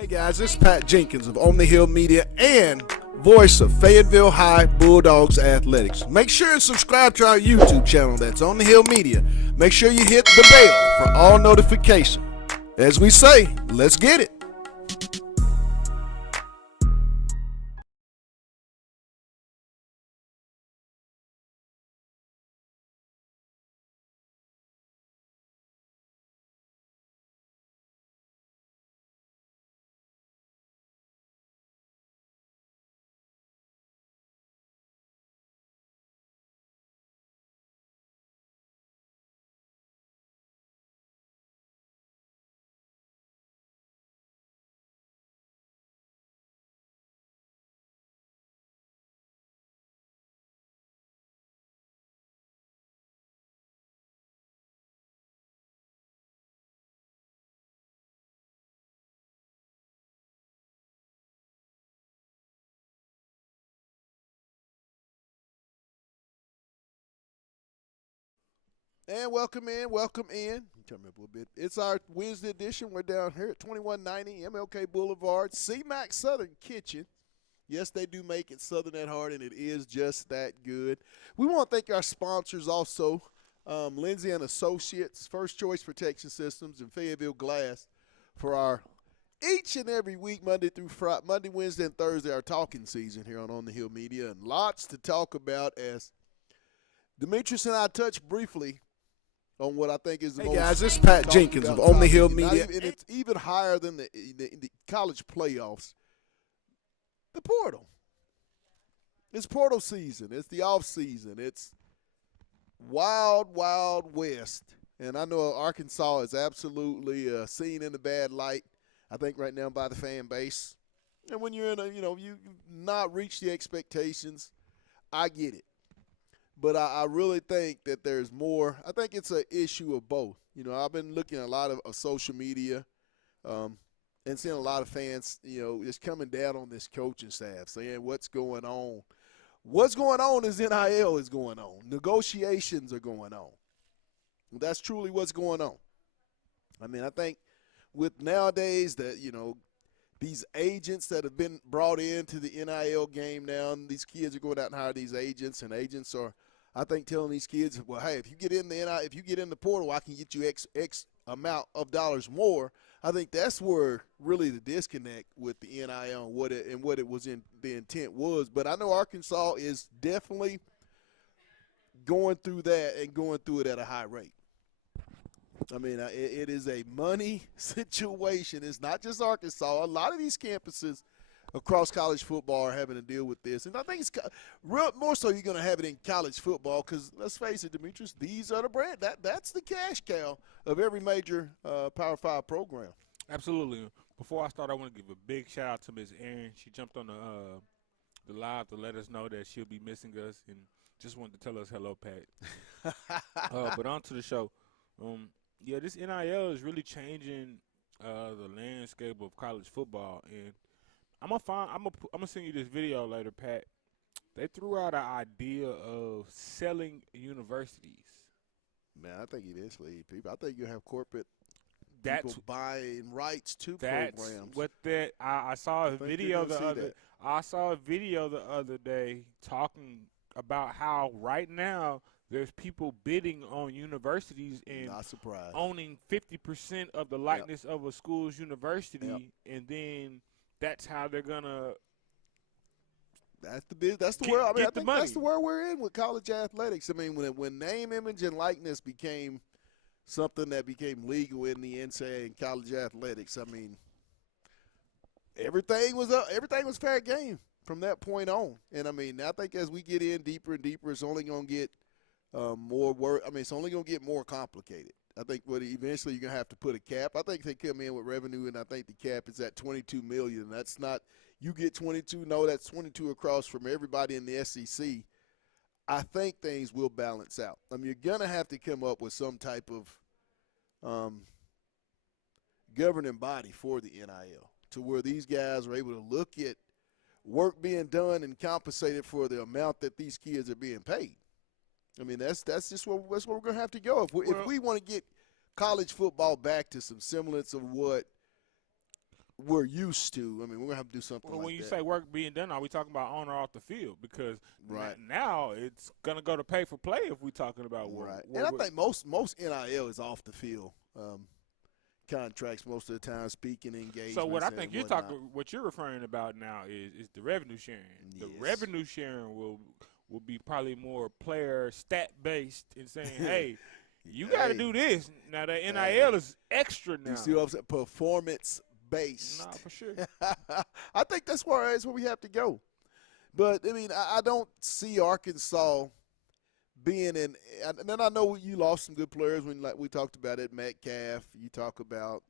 Hey guys, this is Pat Jenkins of On the Hill Media and voice of Fayetteville High Bulldogs Athletics. Make sure and subscribe to our YouTube channel that's On the Hill Media. Make sure you hit the bell for all notifications. As we say, let's get it. And welcome in. Turn me up a little bit. It's our Wednesday edition. We're down here at 2190 MLK Boulevard, Cmacs Southern Kitchen. Yes, they do make it Southern at heart, and it is just that good. We want to thank our sponsors also, Lindsay and Associates, First Choice Protection Systems, and Fayetteville Glass for our each and every week, Monday, Wednesday, and Thursday, our talking season here on the Hill Media, and lots to talk about as Demetrius and I touched briefly on what I think is the most. Hey guys, this is Pat Jenkins of On the Hill Media. And it's even higher than the college playoffs. The portal. It's portal season. It's the off season. It's wild, wild west. And I know Arkansas is absolutely seen in a bad light, I think, right now by the fan base. And when you're in you've not reached the expectations, I get it. But I really think that there's more. I think it's an issue of both. I've been looking at a lot of social media and seeing a lot of fans, just coming down on this coaching staff, saying what's going on. What's going on is NIL is going on. Negotiations are going on. That's truly what's going on. I mean, I think with nowadays that, these agents that have been brought into the NIL game now, and these kids are going out and hire these agents, and agents are, I think, telling these kids, well, hey, if you get in the portal, I can get you X amount of dollars more. I think that's where really the disconnect with the NIL and what it was in the intent was. But I know Arkansas is definitely going through that and going through it at a high rate. I mean, it is a money situation. It's not just Arkansas. A lot of these campuses across college football are having to deal with this. And I think it's more so you're going to have it in college football because, let's face it, Demetrius, these are the brand. That's the cash cow of every major Power 5 program. Absolutely. Before I start, I want to give a big shout-out to Ms. Erin. She jumped on the live to let us know that she'll be missing us and just wanted to tell us hello, Pat. But on to the show. Yeah, this NIL is really changing the landscape of college football, and I'm gonna send you this video later, Pat. They threw out an idea of selling universities. Man, I think eventually, I think you have corporate people buying rights to programs. I saw a video the other day talking about how right now there's people bidding on universities and owning 50% of the likeness of a school's university, and then that's how they're gonna. That's the world. I mean, I think that's the world we're in with college athletics. I mean, when name, image, and likeness became something that became legal in the NCAA and college athletics, I mean, everything was fair game from that point on. And I mean, I think as we get in deeper and deeper, it's only gonna get more work. I mean, it's only going to get more complicated. I think eventually you're going to have to put a cap. I think they come in with revenue, and I think the cap is at $22 million. That's not you get 22. No, that's 22 across from everybody in the SEC. I think things will balance out. I mean, you're going to have to come up with some type of governing body for the NIL to where these guys are able to look at work being done and compensated for the amount that these kids are being paid. I mean, that's just where we're going to have to go. If we want to get college football back to some semblance of what we're used to. I mean, we're gonna have to do something. Well, like when you that. say work being done, are we talking about on or off the field? Because Right. now it's gonna go to pay for play if we're talking about work. Right. And I think most NIL is off the field contracts most of the time, speaking engagements. So what I think you're whatnot. talking, what you're referring about now is the revenue sharing. The Yes. revenue sharing will be probably more player stat based in saying, hey, you got to do this. Now the NIL is extra now. You see what I'm saying? Performance based. Nah, for sure. I think that's where we have to go. But I mean, I don't see Arkansas being in. And then I know you lost some good players when, like we talked about it, Metcalf. You talk about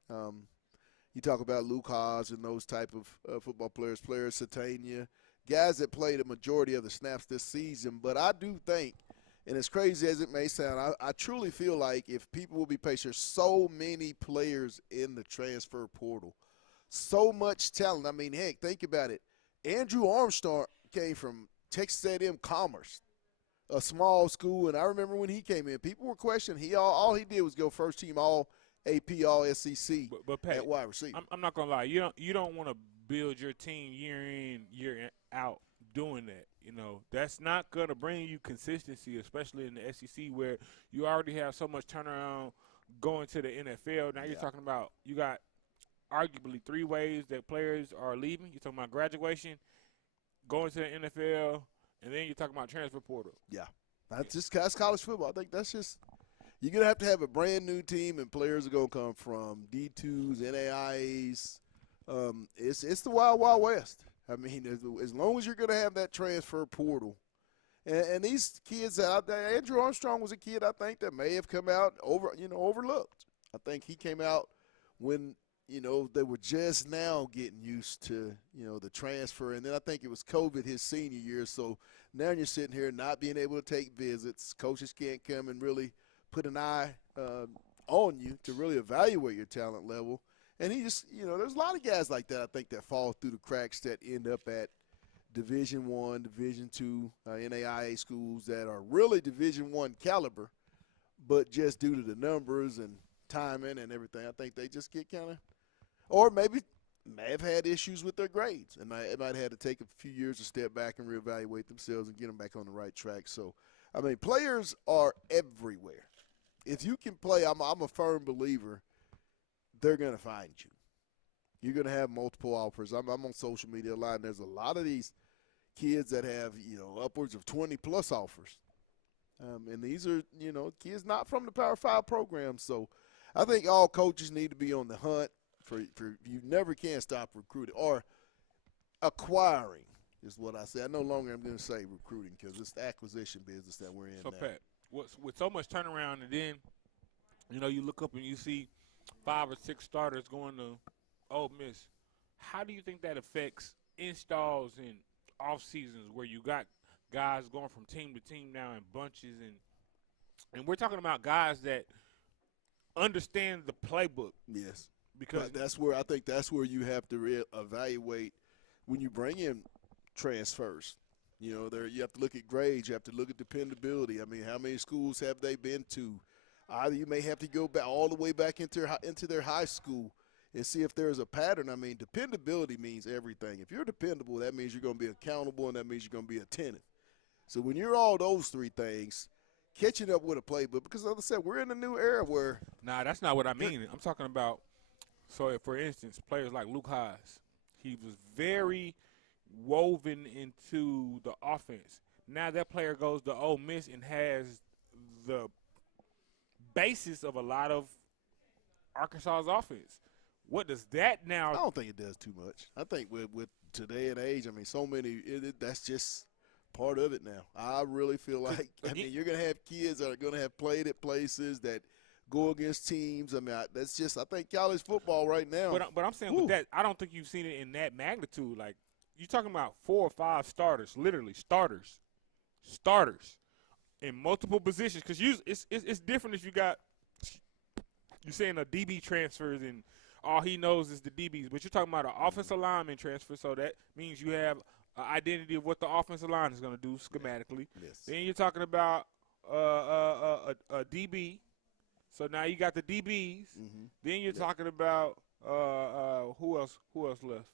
Luke Haas and those type of football players, Satania, guys that played a majority of the snaps this season. But I do think, and as crazy as it may sound, I truly feel like if people will be patient, there's so many players in the transfer portal, so much talent. I mean, heck, think about it. Andrew Armstrong came from Texas A&M Commerce, a small school, and I remember when he came in, people were questioning. All he did was go first team All AP, All SEC but Pat, at wide receiver. I'm not gonna lie. You don't want to build your team year in out doing that. You know, that's not gonna bring you consistency, especially in the SEC where you already have so much turnaround going to the NFL. Now you're talking about you got arguably 3 ways that players are leaving. You're talking about graduation, going to the NFL, and then you're talking about transfer portal. Yeah, that's college football. I think that's just you're gonna have to have a brand new team, and players are gonna come from D2s, NAIAs. It's the wild west. I mean, as long as you're gonna have that transfer portal, and these kids Andrew Armstrong was a kid I think that may have come out overlooked. I think he came out when they were just now getting used to, the transfer. And then I think it was COVID his senior year. So now you're sitting here not being able to take visits. Coaches can't come and really put an eye on you to really evaluate your talent level. And he just, there's a lot of guys like that I think that fall through the cracks that end up at Division I, Division II, NAIA schools that are really Division I caliber, but just due to the numbers and timing and everything, I think they just get kind of – or maybe may have had issues with their grades and might have had to take a few years to step back and reevaluate themselves and get them back on the right track. So, I mean, players are everywhere. If you can play, I'm a firm believer, they're going to find you. You're going to have multiple offers. I'm on social media a lot, and there's a lot of these kids that have, upwards of 20-plus offers. And these are, kids not from the Power 5 program. So I think all coaches need to be on the hunt. For you never can stop recruiting or acquiring is what I say. I no longer am going to say recruiting because it's the acquisition business that we're in so now. Pat, with so much turnaround, and then you look up and you see 5 or 6 starters going to Ole Miss. How do you think that affects installs and off seasons where you got guys going from team to team now in bunches and we're talking about guys that understand the playbook? Yes. Because that's where you have to evaluate when you bring in transfers. You have to look at grades. You have to look at dependability. I mean, how many schools have they been to? Either you may have to go back all the way back into their high school and see if there's a pattern. I mean, dependability means everything. If you're dependable, that means you're going to be accountable, and that means you're going to be attentive. So when you're all those 3 things, catching up with a playbook, because like I said, we're in a new era where – Nah, that's not what I mean. I'm talking about – so, for instance, players like Luke Haas, he was very woven into the offense. Now that player goes to Ole Miss and has the basis of a lot of Arkansas's offense. What does that now? I don't think it does too much. I think with today and age, I mean, so many that's just part of it now. I really feel like you're going to have kids that are going to have played at places that go against teams. I mean, that's just I think college football right now. But I'm saying with that, I don't think you've seen it in that magnitude. Like you're talking about 4 or 5 starters, literally starters in multiple positions. Because it's different if you're saying a DB transfers and all he knows is the DBs. But you're talking about an offensive lineman transfer, so that means you have an identity of what the offensive line is going to do schematically. Yes. Then you're talking about a DB. So now you got the DBs. Mm-hmm. Then you're talking about Who else? Who else left?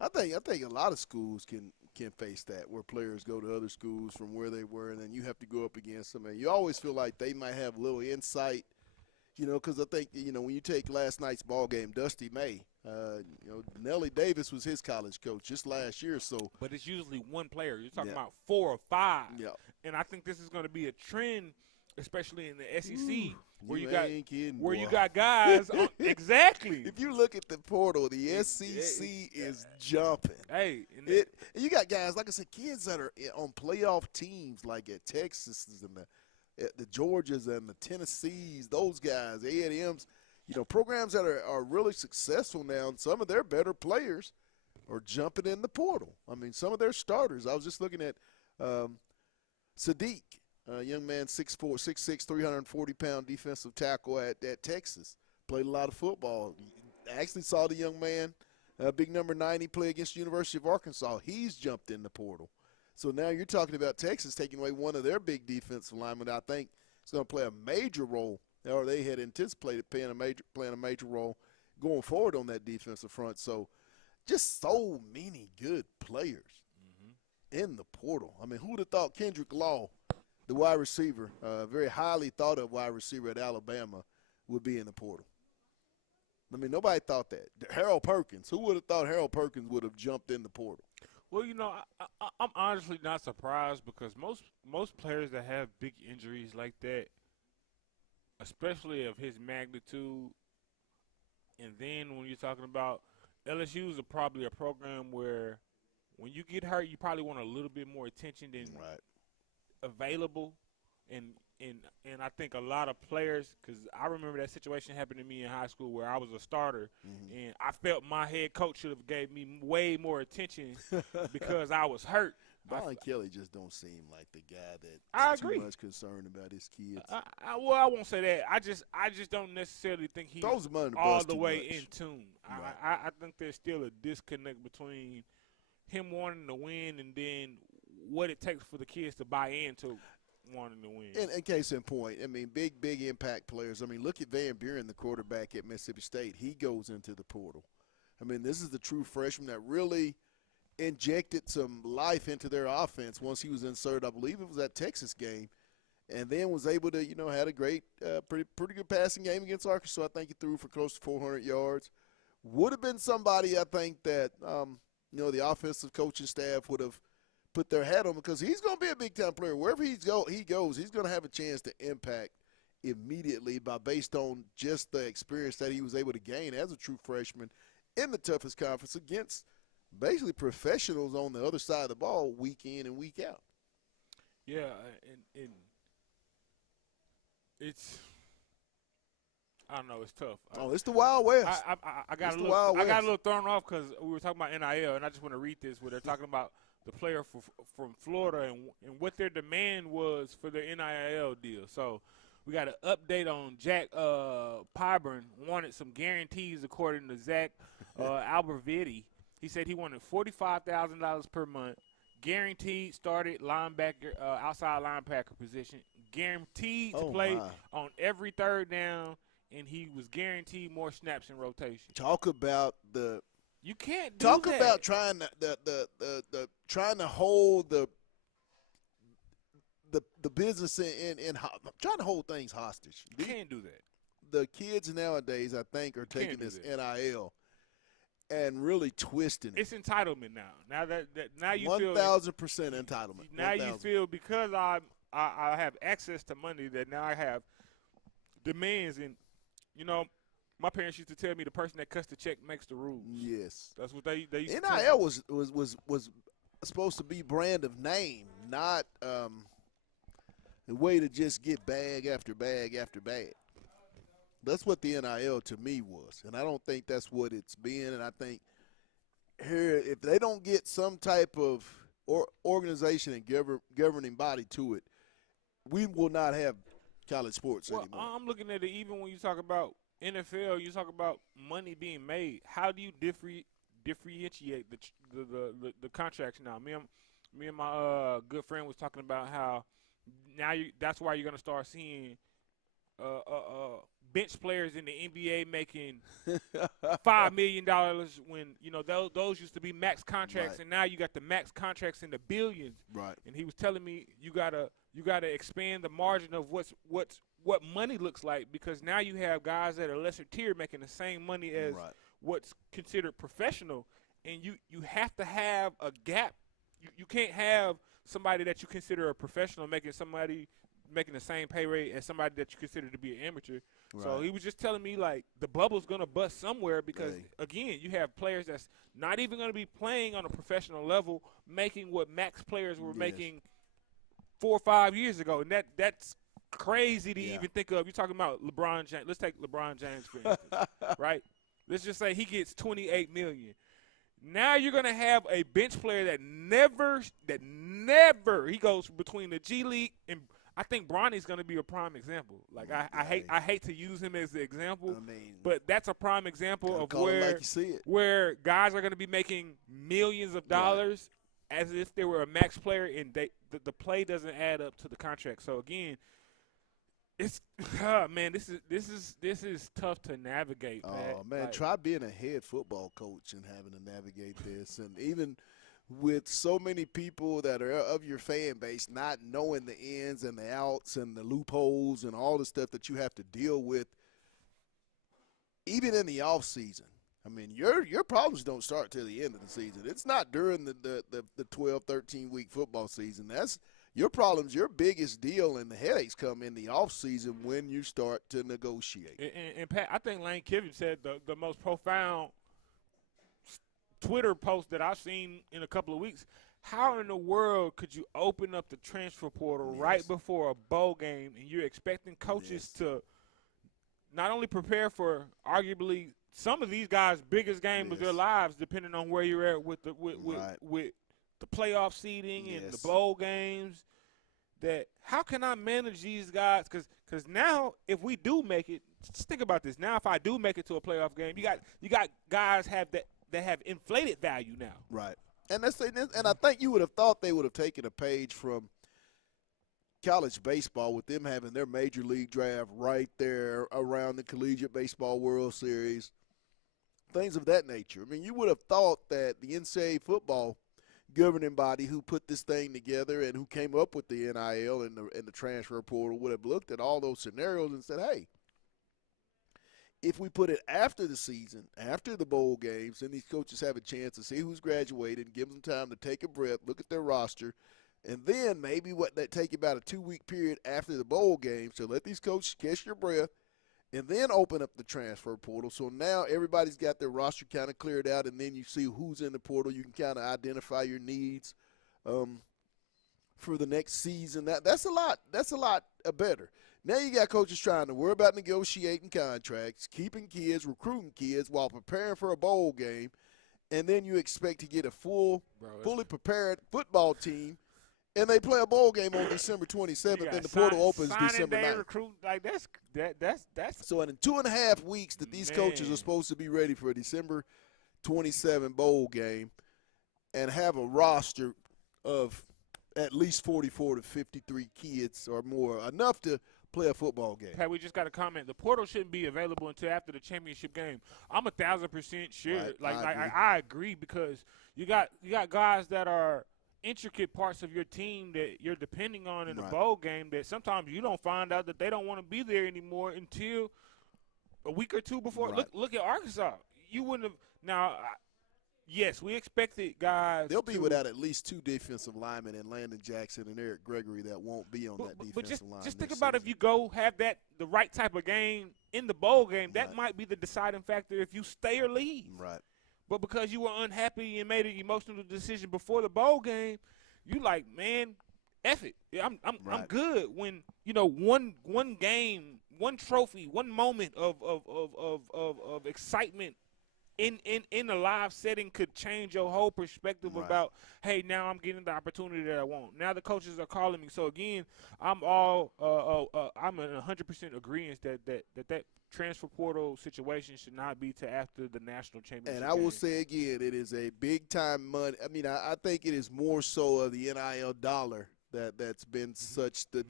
I think a lot of schools can face that, where players go to other schools from where they were, and then you have to go up against them. And you always feel like they might have a little insight, because I think, when you take last night's ball game, Dusty May, Nellie Davis was his college coach just last year. So, but it's usually one player. You're talking about 4 or 5. Yeah. And I think this is going to be a trend, especially in the SEC, Ooh, where you you got guys. Exactly. If you look at the portal, the SEC is jumping. Hey, And you got guys, like I said, kids that are on playoff teams, like at Texas and the Georgias and the Tennessees, those guys, A&Ms, programs that are really successful now, and some of their better players are jumping in the portal. I mean, some of their starters. I was just looking at Sadiq, a young man, 6'4", 6'6", 340-pound defensive tackle at Texas. Played a lot of football. I actually saw the young man, big number 90, play against the University of Arkansas. He's jumped in the portal. So now you're talking about Texas taking away one of their big defensive linemen. I think it's going to play a major role, or they had anticipated playing a major role going forward on that defensive front. So just so many good players in the portal. I mean, who would have thought Kendrick Law, the wide receiver, very highly thought of wide receiver at Alabama, would be in the portal? I mean, nobody thought that. Harold Perkins. Who would have thought Harold Perkins would have jumped in the portal? Well, I'm honestly not surprised, because most players that have big injuries like that, especially of his magnitude, and then when you're talking about LSU's probably a program where when you get hurt, you probably want a little bit more attention than available, and I think a lot of players, because I remember that situation happened to me in high school where I was a starter, and I felt my head coach should have gave me way more attention because I was hurt. Brian Kelly just don't seem like the guy that I is agree. too much concerned about his kids. Well, I won't say that. I just don't necessarily think he's Throws him under the all bus the too way much. in tune. Right. I think there's still a disconnect between him wanting to win and then what it takes for the kids to buy into wanting to win. In case in point, I mean, big impact players. I mean, look at Van Buren, the quarterback at Mississippi State. He goes into the portal. I mean, this is the true freshman that really injected some life into their offense once he was inserted. I believe it was that Texas game, and then was able to, had a great, pretty good passing game against Arkansas. I think he threw for close to 400 yards. Would have been somebody, I think, that the offensive coaching staff would have put their hat on, because he's going to be a big-time player. Wherever he goes, he's going to have a chance to impact immediately based on just the experience that he was able to gain as a true freshman in the toughest conference against basically professionals on the other side of the ball week in and week out. Yeah, and it's – I don't know. It's tough. It's the Wild West. I got a little thrown off because we were talking about NIL, and I just want to read this where they're talking about the player from Florida and what their demand was for their NIL deal. So we got an update on Jack Pyburn wanted some guarantees according to Zach Albervidi. He said he wanted $45,000 per month, guaranteed started linebacker, outside linebacker position, guaranteed to play on every third down, and he was guaranteed more snaps in rotation. Talk about you can't talk that. about trying to trying to hold the business in trying to hold things hostage. You can't do that. The kids nowadays, I think, are taking this NIL and really twisting it. It's entitlement now. Now you 1,000% entitlement. Now 1,000. you feel because I have access to money that now I have demands, and my parents used to tell me the person that cuts the check makes the rules. Yes, that's what they used to NIL tell me. was supposed to be brand of name, not a way to just get bag after bag after bag. That's what the NIL to me was, and I don't think that's what it's been. And I think here, if they don't get some type of organization and governing body to it, we will not have college sports anymore. I'm looking at it even when you talk about NFL, you talk about money being made. How do you differentiate the contracts now? Me and my good friend was talking about how now that's why you're going to start seeing bench players in the NBA making $5 million when, those used to be max contracts, Right. and now you got the max contracts in the billions. Right. And he was telling me you gotta expand the margin of what money looks like, because now you have guys that are lesser tier making the same money as Right. what's considered professional, and you have to have a gap. You can't have somebody that you consider a professional making the same pay rate as somebody that you consider to be an amateur. Right. So he was just telling me, like, the bubble's going to bust somewhere because, again, you have players that's not even going to be playing on a professional level making what max players were making 4 or 5 years ago. And that's crazy to even think of. You're talking about LeBron James. Let's take LeBron James, for instance, right? Let's just say he gets $28 million. Now you're going to have a bench player that never, he goes between the G League, and I think Bronny's going to be a prime example. Like, I hate to use him as the example, but that's a prime example of where guys are going to be making millions of dollars as if they were a max player, and the play doesn't add up to the contract. So again, it's man, this is tough to navigate. Oh man, like, try being a head football coach and having to navigate this, and even with so many people that are of your fan base not knowing the ins and the outs and the loopholes and all the stuff that you have to deal with, even in the off season. I mean, your problems don't start till the end of the season. It's not during the 12, 13-week football season. That's your problems. Your biggest deal and the headaches come in the off season when you start to negotiate. And Pat, I think Lane Kiffin said the most profound Twitter post that I've seen in a couple of weeks. How in the world could you open up the transfer portal right before a bowl game, and you're expecting coaches to not only prepare for arguably some of these guys' biggest game of their lives, depending on where you're at with the playoff seeding and the bowl games? That how can I manage these guys? Because now if we do make it, just think about this. Now if I do make it to a playoff game, you got guys that have inflated value now. Right. And I think you would have thought they would have taken a page from college baseball with them having their major league draft right there around the Collegiate Baseball World Series, things of that nature. I mean, you would have thought that the NCAA football governing body who put this thing together and who came up with the NIL and the transfer portal would have looked at all those scenarios and said, hey, if we put it after the season, after the bowl games, then these coaches have a chance to see who's graduated, give them time to take a breath, look at their roster, and then maybe take about a 2-week period after the bowl game. So let these coaches catch their breath and then open up the transfer portal. So now everybody's got their roster kind of cleared out, and then you see who's in the portal. You can kind of identify your needs for the next season. That's a lot better. Now you got coaches trying to worry about negotiating contracts, keeping kids, recruiting kids while preparing for a bowl game, and then you expect to get a fully prepared football team, and they play a bowl game on December 27th, and the portal opens December 9th. Recruit, like that's so in 2.5 weeks that these coaches are supposed to be ready for a December 27 bowl game and have a roster of at least 44 to 53 kids or more, enough to play a football game. Pat, we just got a comment. The portal shouldn't be available until after the championship game. I'm 1,000% sure. I agree, because you got guys that are intricate parts of your team that you're depending on in the bowl game that sometimes you don't find out that they don't want to be there anymore until a week or two before. Look at Arkansas. You wouldn't have now. Yes, we expected guys. They'll be without at least 2 defensive linemen, and Landon Jackson and Eric Gregory that won't be on that defensive line. Just think about if you go have the right type of game in the bowl game, that might be the deciding factor if you stay or leave. Right. But because you were unhappy and made an emotional decision before the bowl game, you like, man, F it. I'm good. When one game, one trophy, one moment of excitement in a live setting could change your whole perspective about, hey, now I'm getting the opportunity that I want. Now the coaches are calling me. So again, I'm in 100% agreement that transfer portal situation should not be to after the national championship. And I will say again, it is a big time money. I mean, I think it is more so of the NIL dollar that's been such the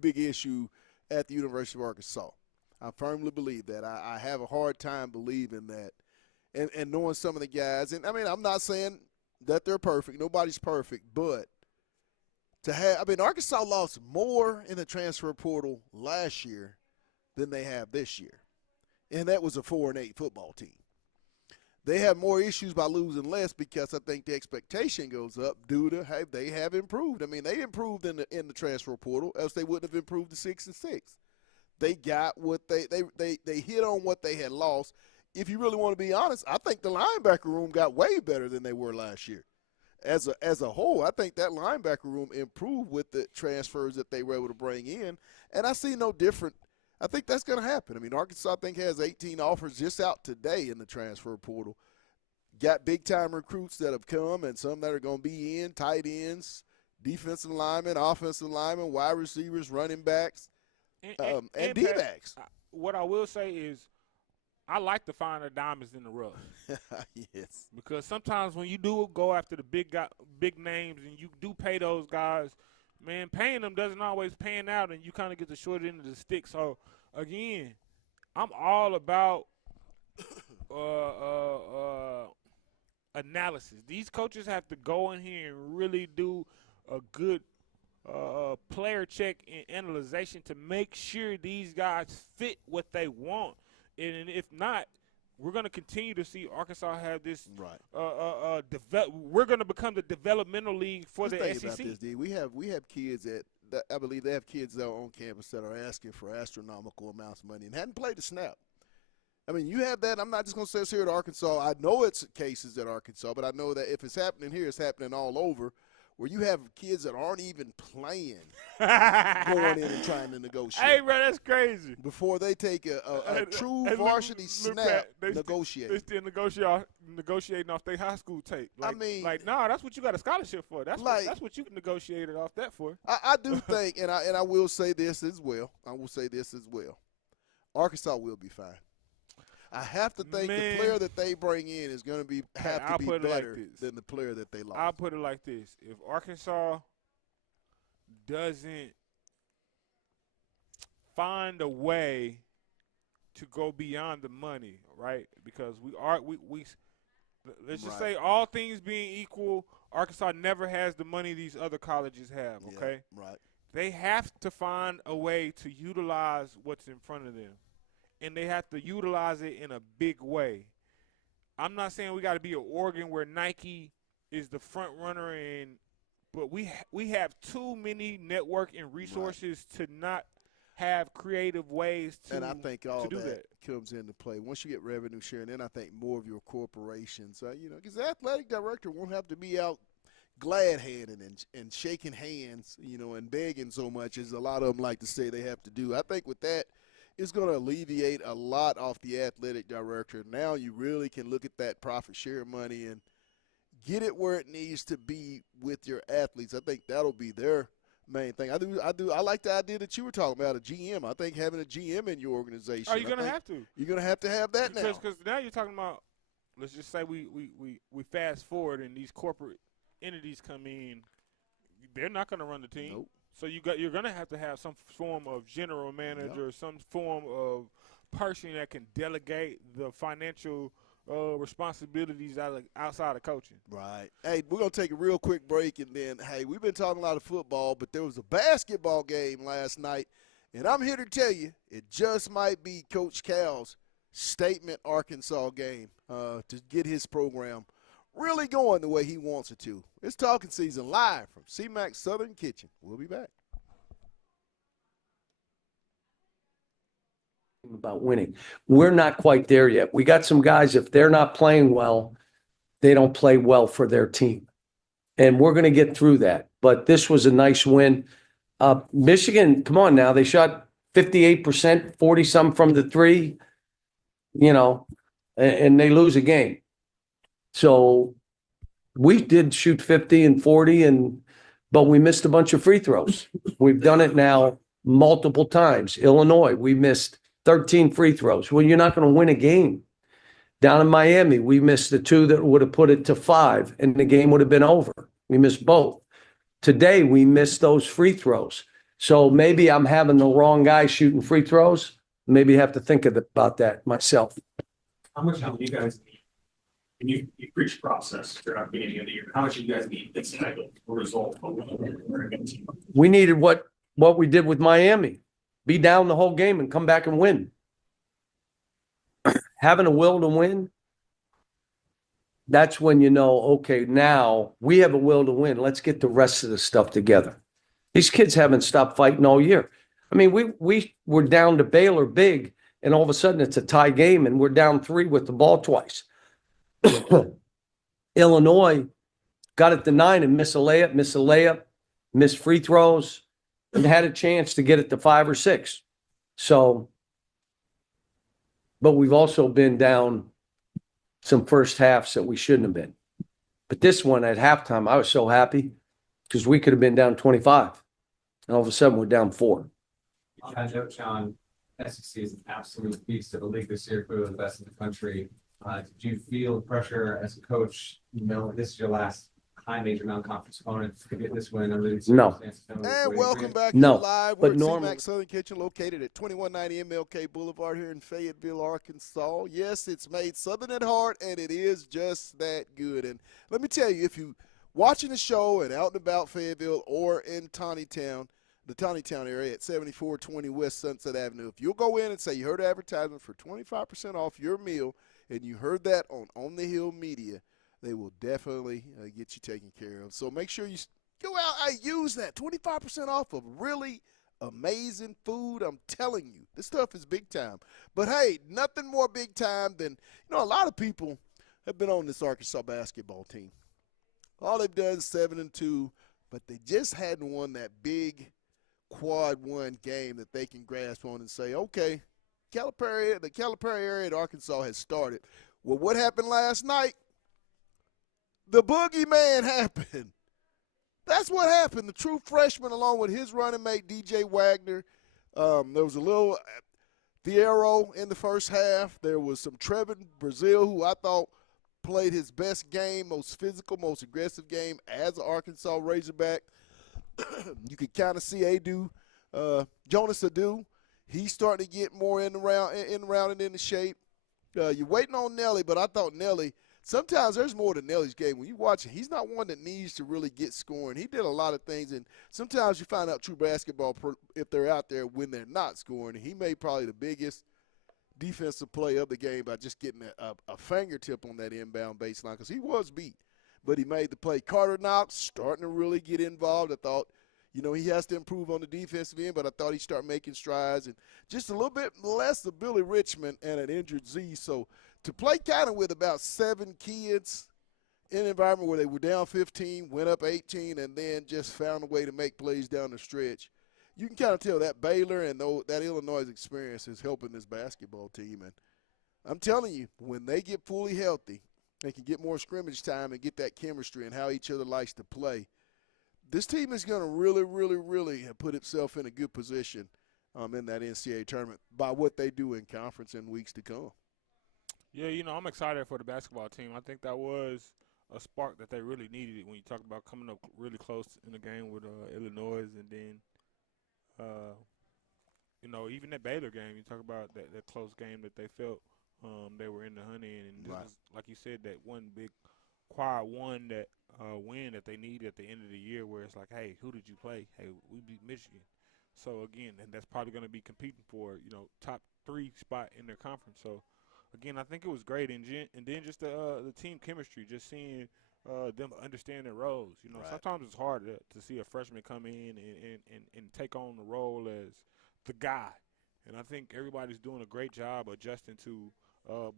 big issue at the University of Arkansas. I firmly believe that. I have a hard time believing that. And knowing some of the guys, and I mean, I'm not saying that they're perfect. Nobody's perfect, but Arkansas lost more in the transfer portal last year than they have this year. And that was a 4-8 football team. They have more issues by losing less because I think the expectation goes up due to, hey, they have improved. I mean, they improved in the transfer portal, else they wouldn't have improved to 6-6. They got what they hit on what they had lost. If you really want to be honest, I think the linebacker room got way better than they were last year. As a whole, I think that linebacker room improved with the transfers that they were able to bring in, and I see no different. I think that's going to happen. I mean, Arkansas, I think, has 18 offers just out today in the transfer portal. Got big-time recruits that have come and some that are going to be in, tight ends, defensive linemen, offensive linemen, wide receivers, running backs, and D-backs. What I will say is I like to find the diamonds in the rough. Yes. Because sometimes when you do go after the big names and you do pay those guys, man, paying them doesn't always pan out, and you kind of get the short end of the stick. So, again, I'm all about analysis. These coaches have to go in here and really do a good player check and analyzation to make sure these guys fit what they want. And if not, we're going to continue to see Arkansas have this. Right. We're going to become the developmental league for the SEC. About this, D. We have kids that I believe they have kids that are on campus that are asking for astronomical amounts of money and hadn't played a snap. I mean, you have that. I'm not just going to say it's here at Arkansas. I know it's cases at Arkansas, but I know that if it's happening here, it's happening all over, where you have kids that aren't even playing going in and trying to negotiate. Hey, bro, that's crazy. Before they take a true varsity snap, negotiate. They still negotiating off their high school tape. Like, nah, that's what you got a scholarship for. That's what you negotiated off that for. I do think, and I will say this as well. Arkansas will be fine. I have to think the player that they bring in is going to have to be better than the player that they lost. I'll put it like this. If Arkansas doesn't find a way to go beyond the money, right? Because let's just say all things being equal, Arkansas never has the money these other colleges have, okay? Yeah, right. They have to find a way to utilize what's in front of them. And they have to utilize it in a big way. I'm not saying we got to be an Oregon where Nike is the front runner, but we have too many network and resources to not have creative ways to do that. And I think all that comes into play. Once you get revenue sharing, then I think more of your corporations, because the athletic director won't have to be out glad-handed and shaking hands, and begging so much as a lot of them like to say they have to do. I think with that, it's going to alleviate a lot off the athletic director. Now you really can look at that profit share money and get it where it needs to be with your athletes. I think that'll be their main thing. I like the idea that you were talking about, a GM. I think having a GM in your organization. Oh, you're going to have to. You're going to have that now. Because now you're talking about, let's just say we fast forward and these corporate entities come in. They're not going to run the team. Nope. So you're gonna have to have some form of general manager, some form of person that can delegate the financial responsibilities outside of coaching. Right. Hey, we're gonna take a real quick break, and then we've been talking a lot of football, but there was a basketball game last night, and I'm here to tell you it just might be Coach Cal's statement Arkansas game to get his program really going the way he wants it to. It's Talking Season live from Cmacs Southern Kitchen. We'll be back. About winning. We're not quite there yet. We got some guys, if they're not playing well, they don't play well for their team. And we're going to get through that. But this was a nice win. Michigan, come on now. They shot 58%, 40-some from the three, and they lose a game. So we did shoot 50 and 40, but we missed a bunch of free throws. We've done it now multiple times. Illinois, we missed 13 free throws. Well, you're not going to win a game. Down in Miami, we missed the two that would have put it to 5, and the game would have been over. We missed both. Today, we missed those free throws. So maybe I'm having the wrong guy shooting free throws. maybe have to think about that myself. How much do you guys need? And you preach process throughout the beginning of the year. How much do you guys need this type of result? We needed what we did with Miami. Be down the whole game and come back and win. Having a will to win, that's when you know, okay, now we have a will to win. Let's get the rest of the stuff together. These kids haven't stopped fighting all year. I mean, we were down to Baylor big, and all of a sudden it's a tie game, and we're down 3 with the ball twice. Illinois got it to 9 and missed a layup, missed free throws, and had a chance to get it to 5 or 6. So, but we've also been down some first halves that we shouldn't have been. But this one at halftime, I was so happy because we could have been down 25. And all of a sudden, we're down 4. I know, John, SEC is an absolute beast of a league this year, clearly the best in the country. Did you feel pressure as a coach? You know, this is your last high major non-conference opponent to get this win under these No. circumstances. And welcome back No, to Live. but We're at normally- Cmacs Southern Kitchen, located at 2190 MLK Boulevard here in Fayetteville, Arkansas. Yes, it's made Southern at heart, and it is just that good. And let me tell you, if you watching the show and out and about Fayetteville or in Town, the Town area at 7420 West Sunset Avenue, if you'll go in and say you heard advertisement for 25% off your meal, and you heard that on the Hill Media, they will definitely get you taken care of. So make sure you go out and use that 25% off of really amazing food. I'm telling you, this stuff is big time. But hey, nothing more big time than, a lot of people have been on this Arkansas basketball team. All they've done is 7-2, but they just hadn't won that big quad 1 game that they can grasp on and say, okay, the Calipari area at Arkansas has started. Well, what happened last night? The boogeyman happened. That's what happened. The true freshman, along with his running mate, DJ Wagner. There was a little Thiero in the first half. There was some Trevin Brazil, who I thought played his best game, most physical, most aggressive game as an Arkansas Razorback. You could kind of see Jonas Adu. He's starting to get more in and in the shape. You're waiting on Nelly, but I thought Nelly, sometimes there's more to Nelly's game. When you watch it, he's not one that needs to really get scoring. He did a lot of things, and sometimes you find out true basketball if they're out there when they're not scoring. He made probably the biggest defensive play of the game by just getting a fingertip on that inbound baseline because he was beat. But he made the play. Carter Knox starting to really get involved. I thought, he has to improve on the defensive end, but I thought he'd start making strides. And just a little bit less of Billy Richmond and an injured Z. So to play kind of with about 7 kids in an environment where they were down 15, went up 18, and then just found a way to make plays down the stretch, you can kind of tell that Baylor and that Illinois experience is helping this basketball team. And I'm telling you, when they get fully healthy, they can get more scrimmage time and get that chemistry and how each other likes to play. This team is going to really, really, really put itself in a good position in that NCAA tournament by what they do in conference in weeks to come. Yeah, I'm excited for the basketball team. I think that was a spark that they really needed when you talk about coming up really close in the game with Illinois, and then, even that Baylor game. You talk about that close game that they felt they were in the hunt in, and Right. this is, like you said, that one big quad 1 that win that they need at the end of the year, where it's like, hey, who did you play? Hey, we beat Michigan. So again, and that's probably going to be competing for top 3 spot in their conference. So again, I think it was great, and then just the team chemistry, just seeing them understand their roles. Right. Sometimes it's hard to see a freshman come in and take on the role as the guy, and I think everybody's doing a great job adjusting to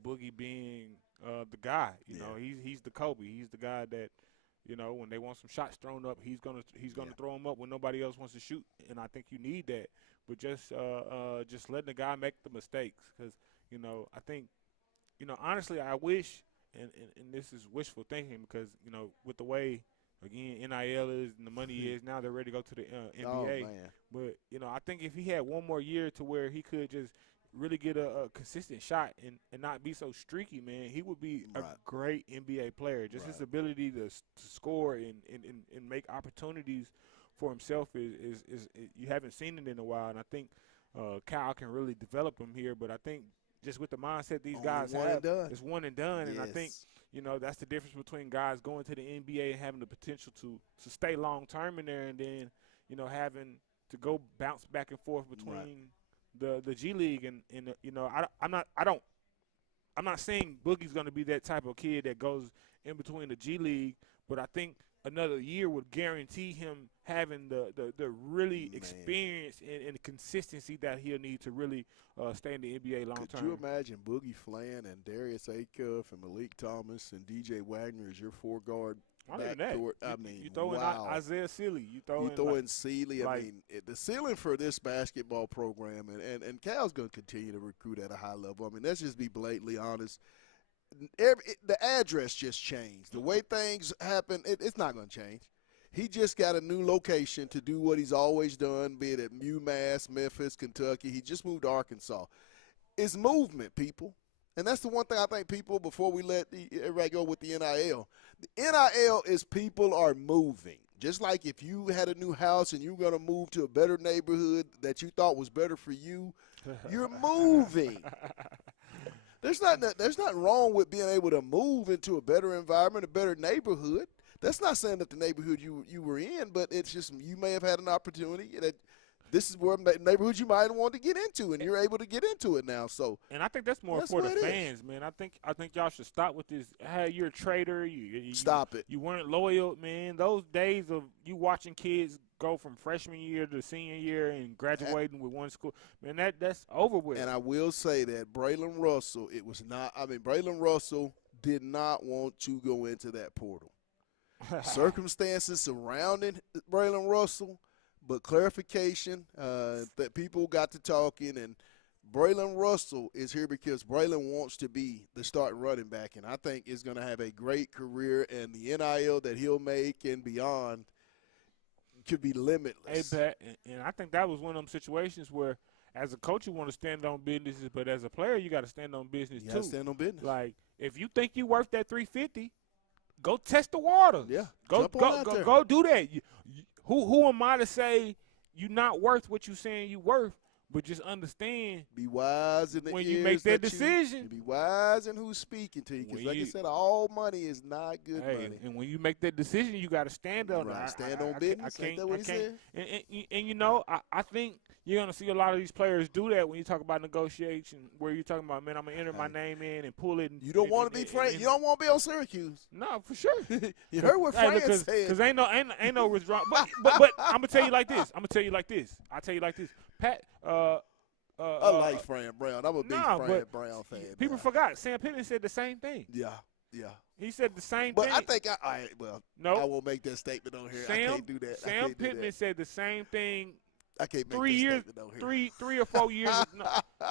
Boogie being the guy. He's the Kobe. He's the guy that. When they want some shots thrown up, he's gonna throw them up when nobody else wants to shoot, and I think you need that. But just letting the guy make the mistakes, because I think honestly, I wish, and this is wishful thinking, because with the way again NIL is and the money is now, they're ready to go to the NBA. Oh, man. But I think if he had one more year to where he could just really get a consistent shot and not be so streaky, man, he would be a great NBA player. Just his ability to score and make opportunities for himself is you haven't seen it in a while. And I think Cal can really develop him here. But I think just with the mindset these Only guys one have, and done. it's one and done. And I think, Yes. you know, that's the difference between guys going to the NBA and having the potential to stay long term in there, and then, you know, having to go bounce back and forth between the G League and you know, I'm not saying Boogie's going to be that type of kid that goes in between the G League, but I think another year would guarantee him having the really experience and the consistency that he'll need to really stay in the NBA long term. Could you imagine Boogie Flan and Darius Acuff and Malik Thomas and DJ Wagner as your four guard backcourt? I mean, you throw wow. in Isaiah Sealy. You throw in Sealy. I mean, the ceiling for this basketball program, and Cal's going to continue to recruit at a high level. I mean, let's just be blatantly honest. The address just changed. The way things happen, it's not going to change. He just got a new location to do what he's always done, be it at UMass, Memphis, Kentucky. He just moved to Arkansas. It's movement, people. And that's the one thing I think people, before we let everybody go with the NIL, the NIL is people are moving. Just like if you had a new house and you were going to move to a better neighborhood that you thought was better for you, you're moving. There's nothing wrong with being able to move into a better environment, a better neighborhood. That's not saying that the neighborhood you were in, but it's just you may have had an opportunity that this is where neighborhood you might want to get into, and you're able to get into it now. So, and I think that's more for the fans, man. I think y'all should stop with this. Hey, you're a traitor. Stop it. You weren't loyal, man. Those days of you watching kids go from freshman year to senior year and graduating with one school, man, that's over with. And I will say that Braylon Russell, Braylon Russell did not want to go into that portal. Circumstances surrounding Braylon Russell, but clarification that people got to talking, and Braylon Russell is here because Braylon wants to be the starting running back, and I think is going to have a great career, and the NIL that he'll make and beyond could be limitless. Hey, Pat, and I think that was one of them situations where as a coach you want to stand on business, but as a player you got to stand on business too. Stand on business. Like, if you think you worth that $350, go test the water. Yeah, go do that. Who am I to say you're not worth what you're saying you worth? But just understand. Be wise in the when ears you make that decision. Be wise in who's speaking to you, because like I said, all money is not good money. And when you make that decision, you got to stand on it. Stand on business. Ain't that what he said? And you know, I think you're gonna see a lot of these players do that when you talk about negotiation, where you're talking about, man, I'm gonna enter my name in and pull it. You don't want to be Frank. You don't want to be on Syracuse. No, for sure. You heard what Frank said. Because ain't no withdrawal. But I'm gonna tell you like this. I'll tell you like this. Pat. I like Fran Brown. I'm a big Fran Brown fan. People forgot. Sam Pittman said the same thing. Yeah. He said the same thing. But I think I won't make that statement on here. I can't do that. Sam Pittman said the same thing. I can't make 3 years, statement on here. 3 or 4 years.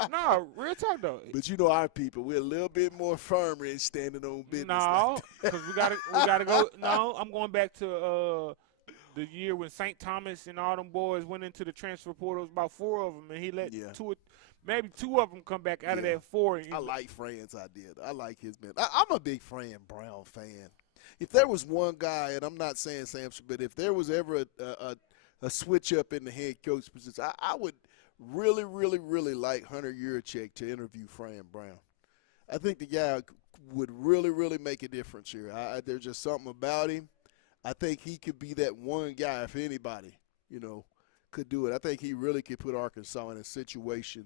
No, real talk though. But you know our people, we're a little bit more firmer in standing on business. No, because we gotta go. No, I'm going back to the year when St. Thomas and all them boys went into the transfer portal. It was about 4 of them, and he let maybe 2 of them come back out of that 4. I like Fran's idea. I like his man. I'm a big Fran Brown fan. If there was one guy, and I'm not saying Samson, but if there was ever a switch up in the head coach position, I would really, really, really like Hunter Yurachek to interview Fran Brown. I think the guy would really, really make a difference here. There's just something about him. I think he could be that one guy, if anybody, could do it. I think he really could put Arkansas in a situation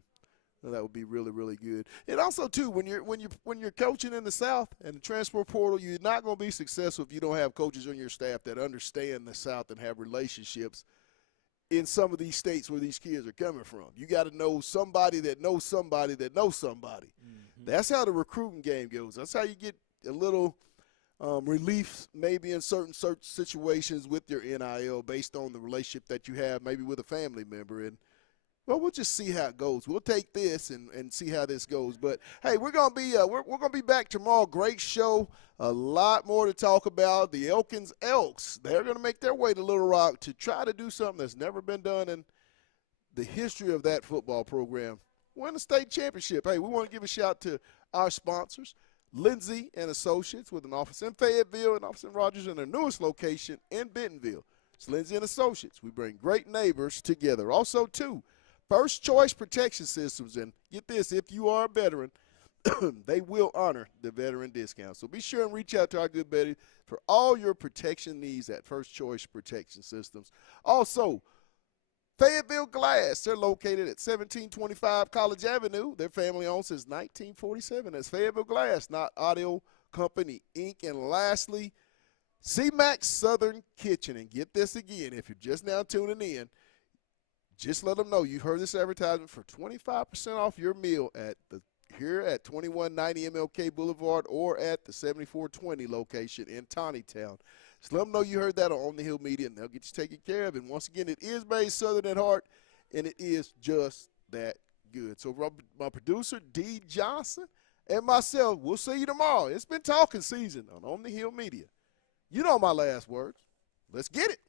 that would be really, really good. And also, too, when you're coaching in the South and the transfer portal, you're not going to be successful if you don't have coaches on your staff that understand the South and have relationships in some of these states where these kids are coming from. You got to know somebody that knows somebody that knows somebody. Mm-hmm. That's how the recruiting game goes. That's how you get a little relief maybe in certain situations with your NIL based on the relationship that you have maybe with a family member. And, well, we'll just see how it goes. We'll take this and see how this goes. But, hey, we're going to be we're going to be back tomorrow. Great show. A lot more to talk about. The Elkins Elks, they're going to make their way to Little Rock to try to do something that's never been done in the history of that football program. Win the state championship. Hey, we want to give a shout to our sponsors, Lindsay and Associates, with an office in Fayetteville and office in Rogers, and their newest location in Bentonville. It's Lindsay and Associates. We bring great neighbors together. Also, too, First Choice Protection Systems. And get this, if you are a veteran, they will honor the veteran discount. So be sure and reach out to our good buddy for all your protection needs at First Choice Protection Systems. Also, Fayetteville Glass, they're located at 1725 College Avenue. They're family owned since 1947. That's Fayetteville Glass, not Audio Company, Inc. And lastly, Cmacs Southern Kitchen. And get this again, if you're just now tuning in, just let them know you heard this advertisement for 25% off your meal here at 2190 MLK Boulevard or at the 7420 location in Town. So let them know you heard that on the Hill Media, and they'll get you taken care of. And once again, it is made Southern at heart, and it is just that good. So my producer, D. Johnson, and myself, we'll see you tomorrow. It's been talking season on the Hill Media. You know my last words. Let's get it.